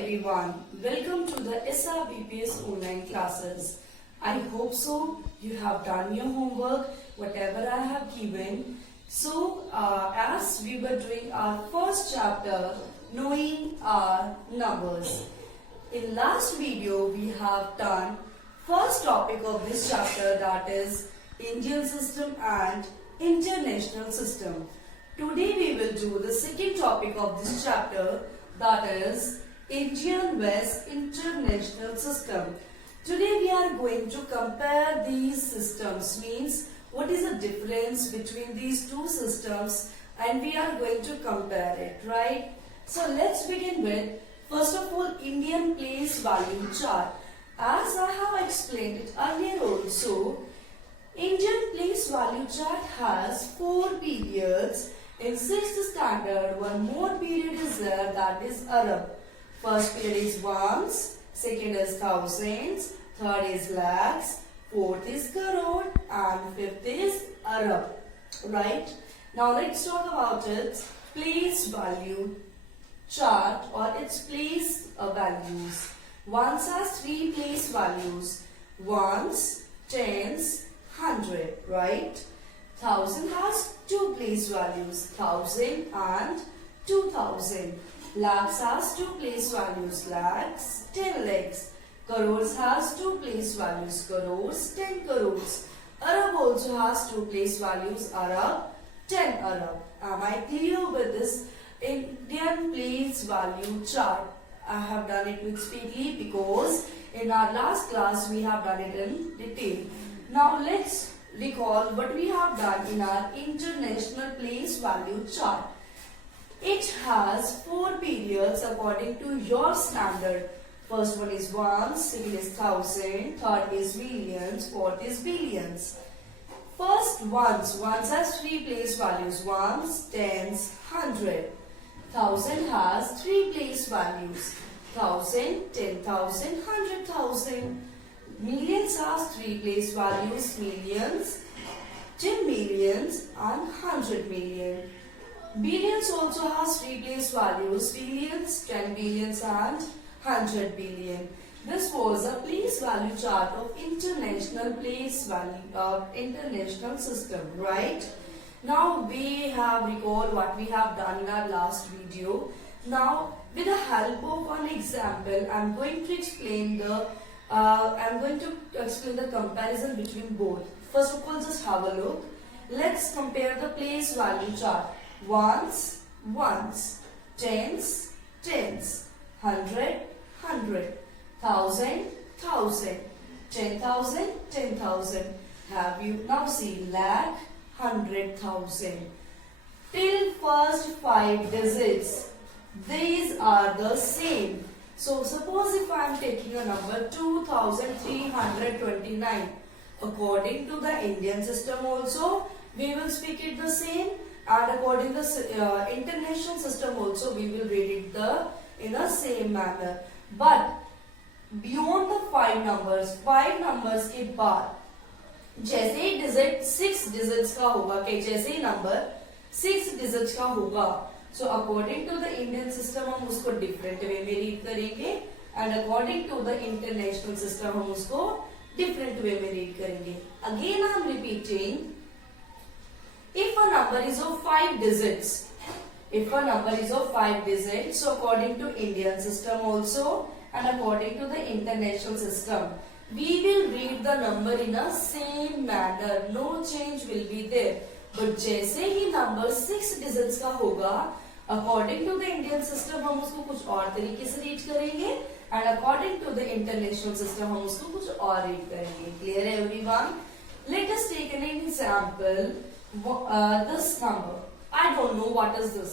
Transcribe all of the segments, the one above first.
everyone, welcome to the SRBPS online classes. I hope so. You have done your homework, whatever I have given. So, as we were doing our first chapter, knowing our numbers. In last video, we have done first topic of this chapter, that is Indian system and international system. Today we will do the second topic of this chapter, that is Indian West International System. Today we are going to compare these systems, means what is the difference between these two systems, and we are going to compare it, right? So let's begin with, first of all, Indian place value chart. As I have explained it earlier also, Indian place value chart has 4 periods. In 6th standard, one more period is there, that is Arab. First period is ones, second is thousands, third is lakhs, fourth is crore, and fifth is Arab. Right? Now let's talk about its place value chart or its place values. Ones has 3 place values. Ones, tens, 100. Right? Thousand has 2 place values, 1000 and 2000. Lakhs has 2 place values, lakhs, 10 lakhs. Crores has 2 place values, crores, 10 crores. Arab also has 2 place values, Arab, 10 Arab. Am I clear with this Indian place value chart? I have done it with speedily because in our last class we have done it in detail. Now let's recall what we have done in our international place value chart. It has 4 periods according to your standard. First one is ones, second is thousand, third is millions, fourth is billions. First ones has 3 place values, ones, tens, 100. Thousand has 3 place values, 1000, 10,000, 100,000. Millions has 3 place values, millions, 10 millions and 100 million. Billions also has 3 place values, billions, 10 billions and 100 billion. This was a place value chart of international place value international system, right? Now we have recalled what we have done in our last video. Now with the help of one example, I'm going to explain the comparison between both. First of all, just have a look. Let's compare the place value chart. Ones, tens, tens, 100, 100, 1000, 1000, 10,000, 10,000. Have you now see lakh, 100,000. Till first 5 digits, these are the same. So suppose if I am taking a number 2329, according to the Indian system also we will speak it the same, and according to the international system also we will read it in the same manner. But beyond the 5 numbers के बाद जैसे ही digit 6 digits का होगा, कि जैसे ही number 6 digits का होगा, so according to the Indian system हम उसको different way में read करेंगे, and according to the international system हम उसको different way में read करेंगे. Again I am repeating, if a number is of 5 digits, so according to Indian system also and according to the international system, we will read the number in a same manner, no change will be there. But जैसे ही number 6 digits का होगा, according to the Indian system हम उसको कुछ और तरीके से read करेंगे, and according to the international system हम उसको कुछ और रीड करेंगे. क्लियर है everyone? Let us take an example. This number, I don't know what is this.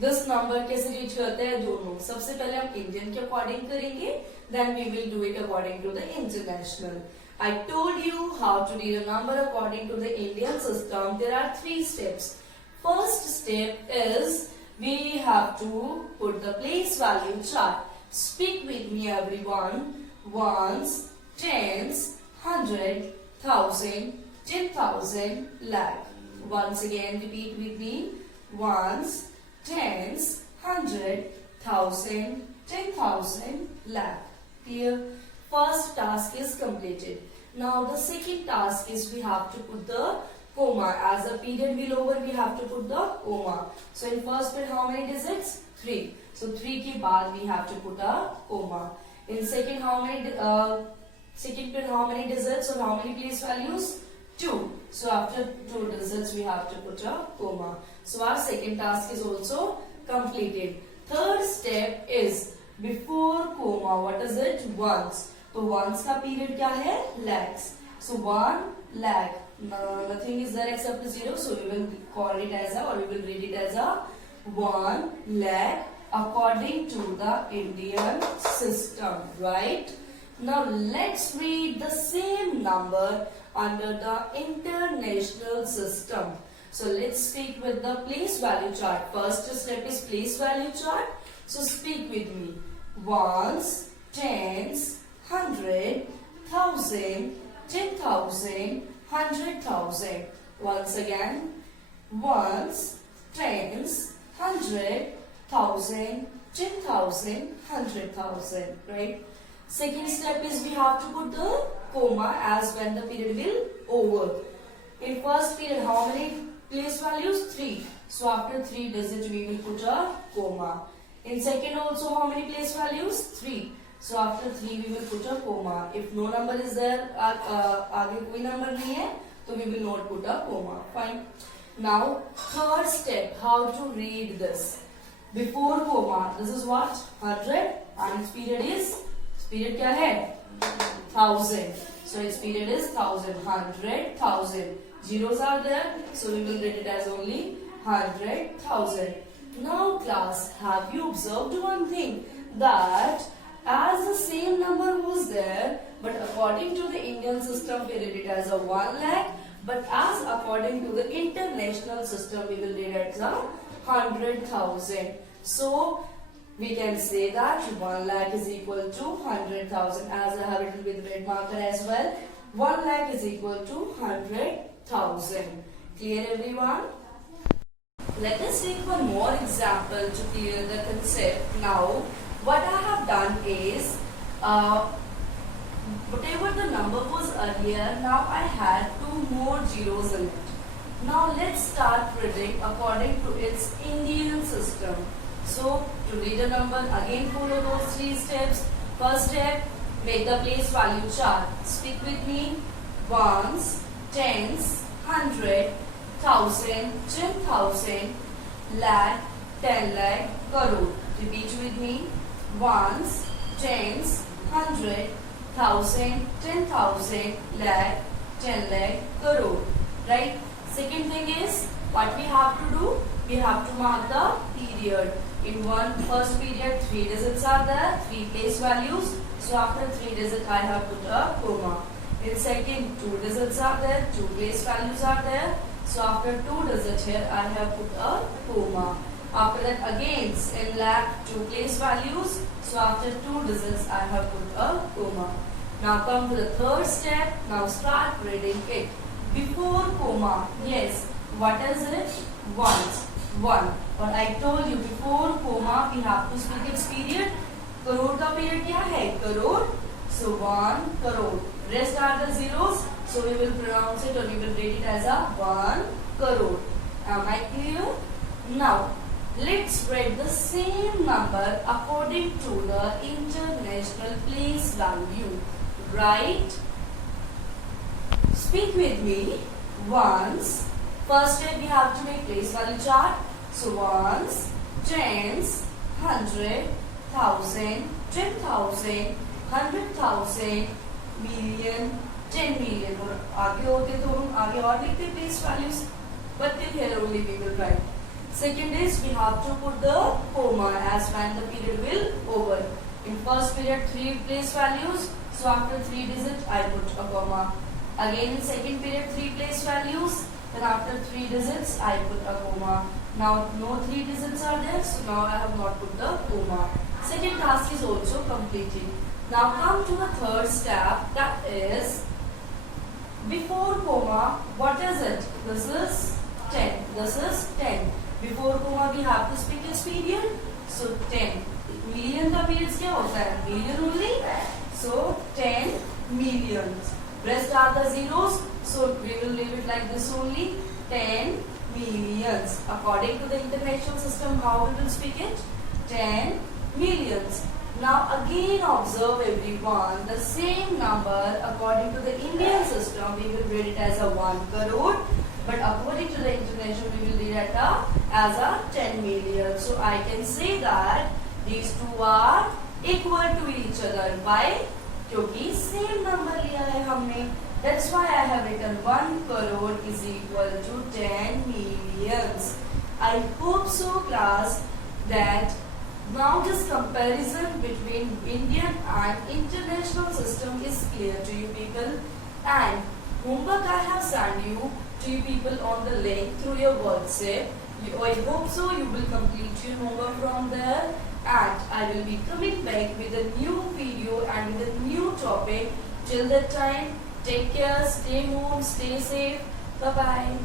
This number कैसे रीड करते हैं, डोंट नो. सबसे पहले हम इंडियन के अकॉर्डिंग करेंगे, then we will do it according to the international. I told you how to read a number according to the Indian system. There are 3 steps. First step is we have to put the place value chart. Speak with me everyone. Ones, tens, 100, 1000, 10,000, lakh. Once again repeat with me. Ones, tens, 100, 1000, 10,000. 10,000 lakh. Clear? First task is completed. Now the second task is we have to put the comma. As the period will over, we have to put the comma. So in first bit, how many digits? 3. So 3 ke baad we have to put a comma. In second, second bit, how many digits or how many place values? 2. So after 2 digits, we have to put a comma. So our second task is also completed. Third step is before comma. What is it? Ones. So ones का period क्या है? Lakhs. So 1 lakh. Nothing is there except 0. So we will call it as a, or we will read it as a 1 lakh according to the Indian system. Right? Now let's read the same number under the international system. So let's speak with the place value chart. First step is place value chart. So speak with me. Ones, tens, 100, 1000, 10,000, 100,000. Once again, ones, tens, 100, 1000, 10,000, 100,000. Right? Second step is we have to put the comma as when the period will over. In first period, how many place values? 3. So after 3 digits, we will put a comma. In second also, how many place values? 3. So after 3 we will put a comma. If no number is there, आगे कोई number नहीं है, तो we will not put a comma. Fine. Now third step, how to read this? Before comma, this is what? 100 and its period is, period क्या है? 1000. So its period is 1000. 100, 1000. Zeros are there, so we will read it as only 100,000. Now class, have you observed one thing? That as the same number was there, but according to the Indian system we read it as a 1 lakh, but as according to the international system we will read it as a 100,000. So we can say that 1 lakh is equal to 100,000, as I have written with red marker as well. 1 lakh is equal to 100,000. Clear everyone? Let us take one more example to clear the concept. Now what I have done is, whatever the number was earlier, now I had 2 more zeros in it. Now let's start reading according to its Indian system. So to read a number, again follow those 3 steps. First step, make the place value chart. Speak with me. Ones, tens, 100, 1000, 10,000, lakh, 10 lakh, crore. Repeat with me. Ones, tens, 100, 1000, 10,000, lakh, 10 lakh, crore. Right? Second thing is, what we have to do? We have to mark the period. In first period, 3 digits are there, 3 place values. So after 3 digits, I have put a comma. In second, 2 digits are there, 2 place values are there. So after 2 digits here, I have put a comma. After that, again, in lakh, 2 place values. So after 2 digits, I have put a comma. Now come to the third step. Now start reading it. Before comma, yes, what is it? Ones. 1. But I told you before comma, we have to speak its period. Crore का period क्या है? Crore. So 1 crore. Rest are the zeros. So we will pronounce it or we will read it as a 1 crore. Am I clear? Now let's read the same number according to the international place value. Right? Speak with me. Ones. First step we have to make place value chart. So ones, tens, 100, 1000, 10,000, 100,000, million, 10 million. और आगे होते तो हम आगे और लिखते place values, but till here only we will write. Second is we have to put the comma as when the period will over. In first period 3 place values, so after 3 digits I put a comma. Again in second period 3 place values, then after 3 digits I put a comma. Now no 3 digits are there, so now I have not put the comma. Second task is also completed. Now come to the third step, that is before comma. What is it? This is 10. This is 10. Before comma we have to speak its period. So 10. Million का periods क्या होता है? Million only. So 10 millions. Rest are the zeros. So we will leave it like this only. 10 millions. According to the international system, how we will speak it? 10 millions. Now again observe everyone, the same number according to the Indian system we will read it as a 1 crore, but according to the international we will read it as a 10 million. So I can say that these two are equal to each other. Why? क्योंकि same number लिया है हमने. That's why I have written 1 crore is equal to 10 millions. I hope so class that now this comparison between Indian and international system is clear to you people, and homework I have sent you to you people on the link through your WhatsApp. I hope so you will complete your homework from there, and I will be coming back with a new video and with a new topic. Till that time, take care, stay home, stay safe. Bye bye.